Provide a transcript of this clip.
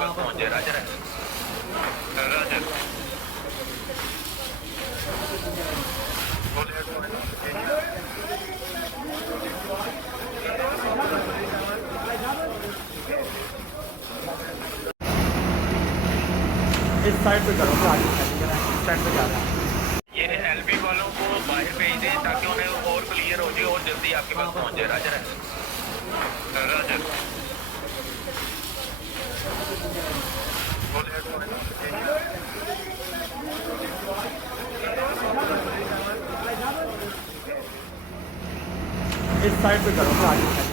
पास पहुंचे। राजर है, राजर इस साइड पे करो, आगे इस साइड पे जा रहा है। ये एलबी वालों को बाहर भेज दें ताकि उन्हें और क्लियर हो जाए और जल्दी आपके पास पहुंचे। राजर है, राजर इस साइड पे करो, आगे